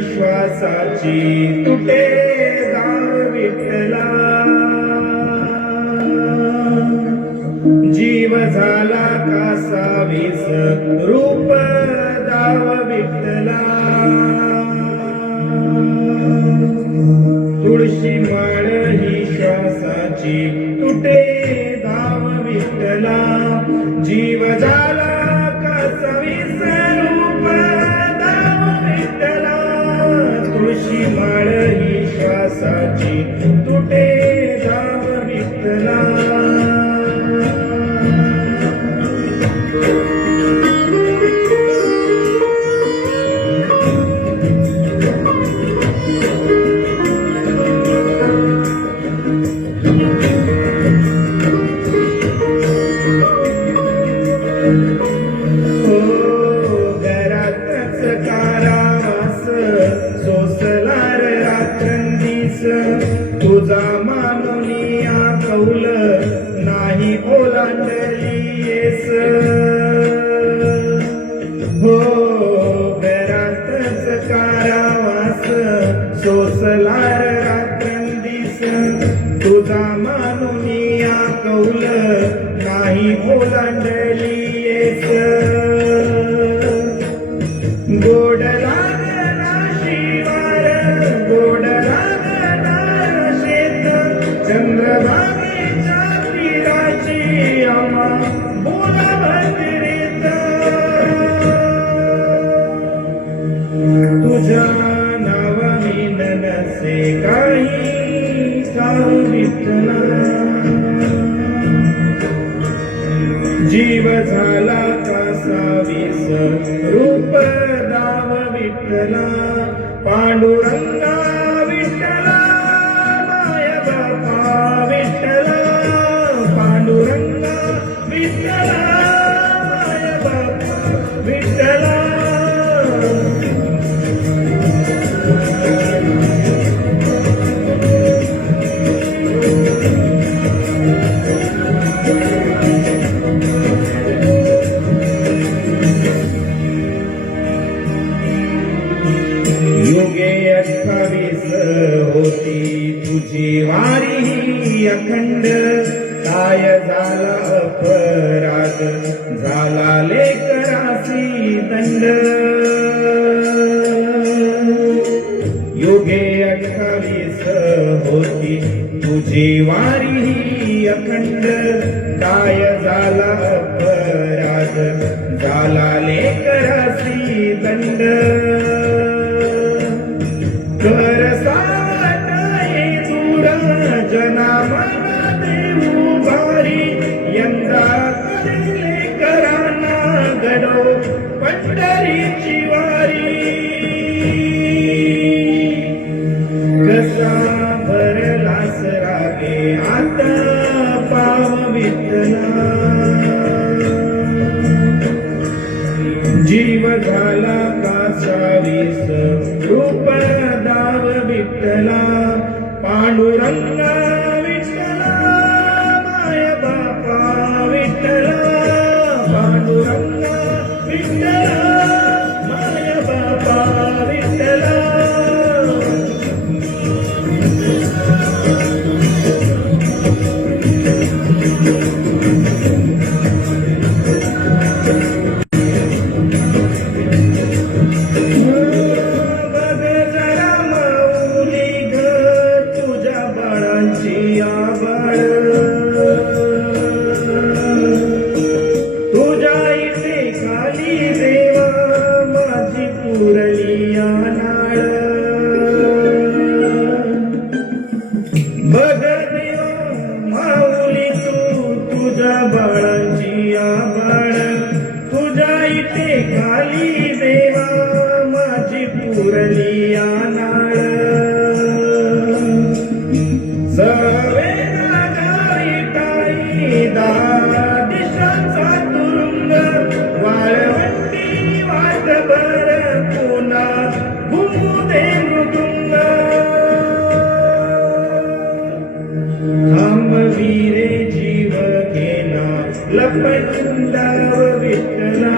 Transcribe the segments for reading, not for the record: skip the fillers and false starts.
विश्वासाची तुटे दाव विठ्ठला, जीव झाला कासा विस रूप दाव विठ्ठला, तुळशी माळ ही श्वासाची तुटे दाव विठ्ठला, जीव झाला कासा विस रूप दाव विठ्ठला, तुळशी माळ ही श्वासाची तुटे दाव विठ्ठला. घरातच कारावास सोसलार रात्रंदिस, तुझा मानुनिया कौल नाही ओलांडलीस. हो घरातच कारावास सोसलार रात्रंदिस, तुझा मानुनिया कौल नाही ओलांडलीस. गोड लागला शिवार गोड लागला शेत, चंद्रभागेच्या तीराची आम्हा बोलावतीत. तुझ्या नावाने नसे काही का विठ्ठला, जीव झाला कासा विस रूप दाव विठ्ठला, पांडुरंगा विठ्ठला माय बापा विठ्ठला, पांडुरंगा विठ्ठला माय बापा विठ्ठला. युगे 28 होती तुझी वारी अखंड, काय झाला अपराध झाला लेकरासी दंड. युगे 28 होती तुझी वारी अखंड, काय झाला अपराध झाला लेकरासी दंड. कर सावटाई दूर जनामना देऊ भारी, यंदा करेले कराना गडो पंढरीची वारी. कसा भरलास रागे आता पाव विठ्ठला, जीव झाला कासा विस रूप दाव विठ्ठला, पांडुरंगा विठ्ठला माय बापा विठ्ठला, पांडुरंगा विठ्ठला माय बापा विठ्ठला. तुझ्या इथे खाली देवा माझी पुरलिया नाळ, बघ देवा माऊली तू तुझ्या बाळांची आबाळ. तुझ्या इथे खाली देवा माझी पुरलिया नाळ, सवेना गाई दिशाचा तुरुंग, वाळवंटी वाटभर पुन्हा घुमू दे मृदुंग. थांब वीरे जीव घेना लपंडाव विठ्ठला,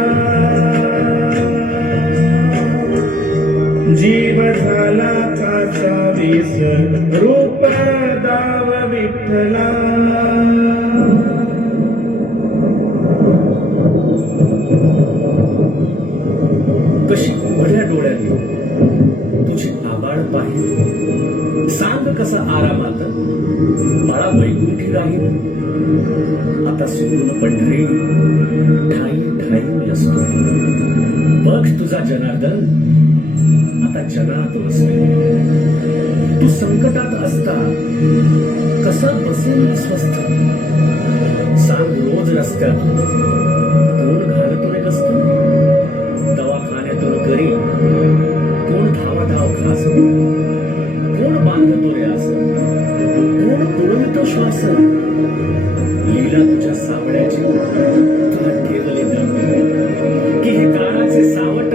जीव झाला काचा वीस रूप दाव विठ्ठला. कशी उघड्या डोळ्यांनी तुझी आबाळ पाहिली, सांग कसा आरामात बाळा वैकुंठी राहील. आता सोडून पंढरी ठाई ठाई असतो, बघ तुझा जनार्दन आता जगात असतो. तू संकटात असता कसा बसेल स्वस्थ, सांग रोज रस्त्यात कोण घालतो रे गस्त. दवाखान्यातून घरी कोण धावा धाव खास, कोण बांधतो रे आस, कोण पुरवितो श्वास. लीला तुझ्या सावळ्याची तुला केवली दम, की हे काळाचे सावट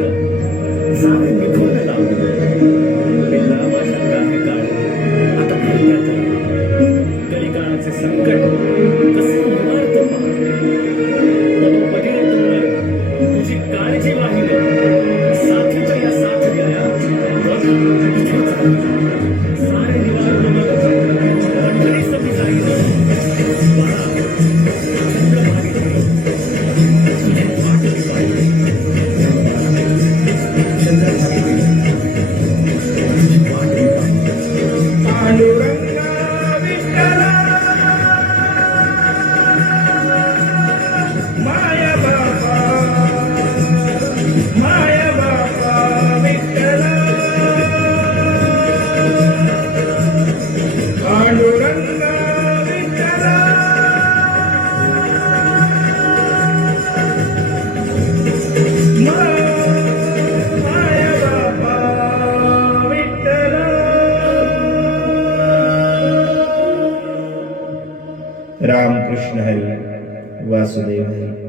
जावे निघून लावले. पिल्ला माझ्या काही काळ आता फिरण्यात कलिकाळाचे संकट कसे निवारतो पदोपदी तुझी काळजी वाहिली. साथीच्या या साथ गेल्या सारे निवारण पंढरी सती जाईल. पांडुरंगा विठ्ठला माया बापा, माया बापा विठ्ठला. पांडुरंगा विठ्ठला माया बापा विठ्ठला. रामकृष्ण हरी वासुदेव हरी.